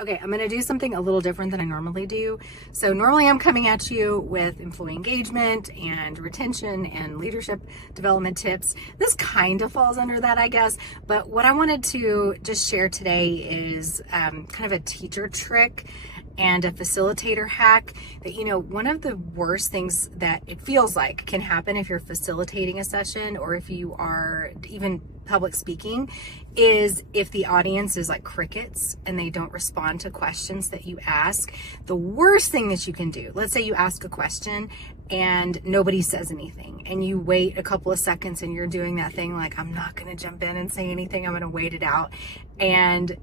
Okay, I'm gonna do something a little different than I normally do. So normally I'm coming at you with employee engagement and retention and leadership development tips. This kind of falls under that, I guess. But what I wanted to just share today is kind of a teacher trick and a facilitator hack that, one of the worst things that it feels like can happen if you're facilitating a session or if you are even public speaking is if the audience is like crickets and they don't respond to questions that you ask. The worst thing that you can do, let's say you ask a question and nobody says anything and you wait a couple of seconds and you're doing that thing like, I'm not going to jump in and say anything, I'm going to wait it out, and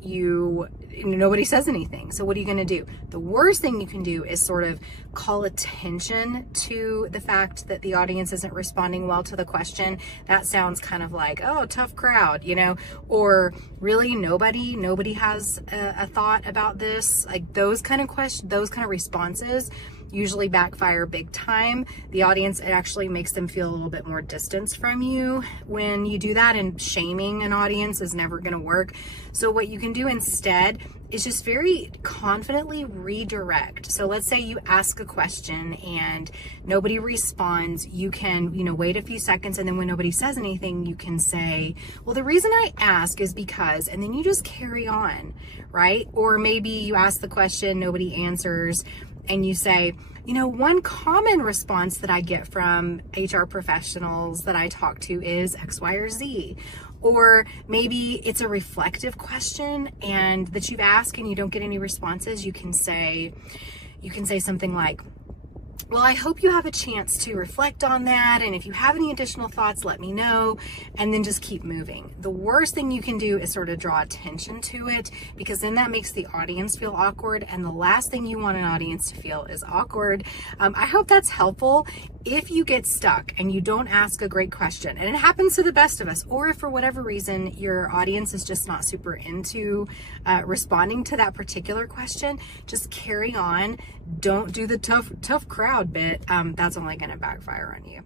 nobody says anything. So what are you going to do? The worst thing you can do is sort of call attention to the fact that the audience isn't responding well to the question. That sounds kind of like, oh, tough crowd, or really nobody has a thought about this. Like those kind of questions, those kind of responses usually backfire big time. The audience, it actually makes them feel a little bit more distance from you when you do that, and shaming an audience is never going to work. So what you can do instead is just very confidently redirect. So let's say you ask a question and nobody responds. You can, wait a few seconds, and then when nobody says anything, you can say, well, the reason I ask is because, and then you just carry on, right? Or maybe you ask the question, nobody answers, and you say, one common response that I get from HR professionals that I talk to is X, Y, or Z. Or maybe it's a reflective question and that you've asked and you don't get any responses. You can say something like, well, I hope you have a chance to reflect on that. And if you have any additional thoughts, let me know, and then just keep moving. The worst thing you can do is sort of draw attention to it, because then that makes the audience feel awkward. And the last thing you want an audience to feel is awkward. I hope that's helpful. If you get stuck and you don't ask a great question, and it happens to the best of us, or if for whatever reason your audience is just not super into responding to that particular question, just carry on. Don't do the tough crowd bit. That's only going to backfire on you.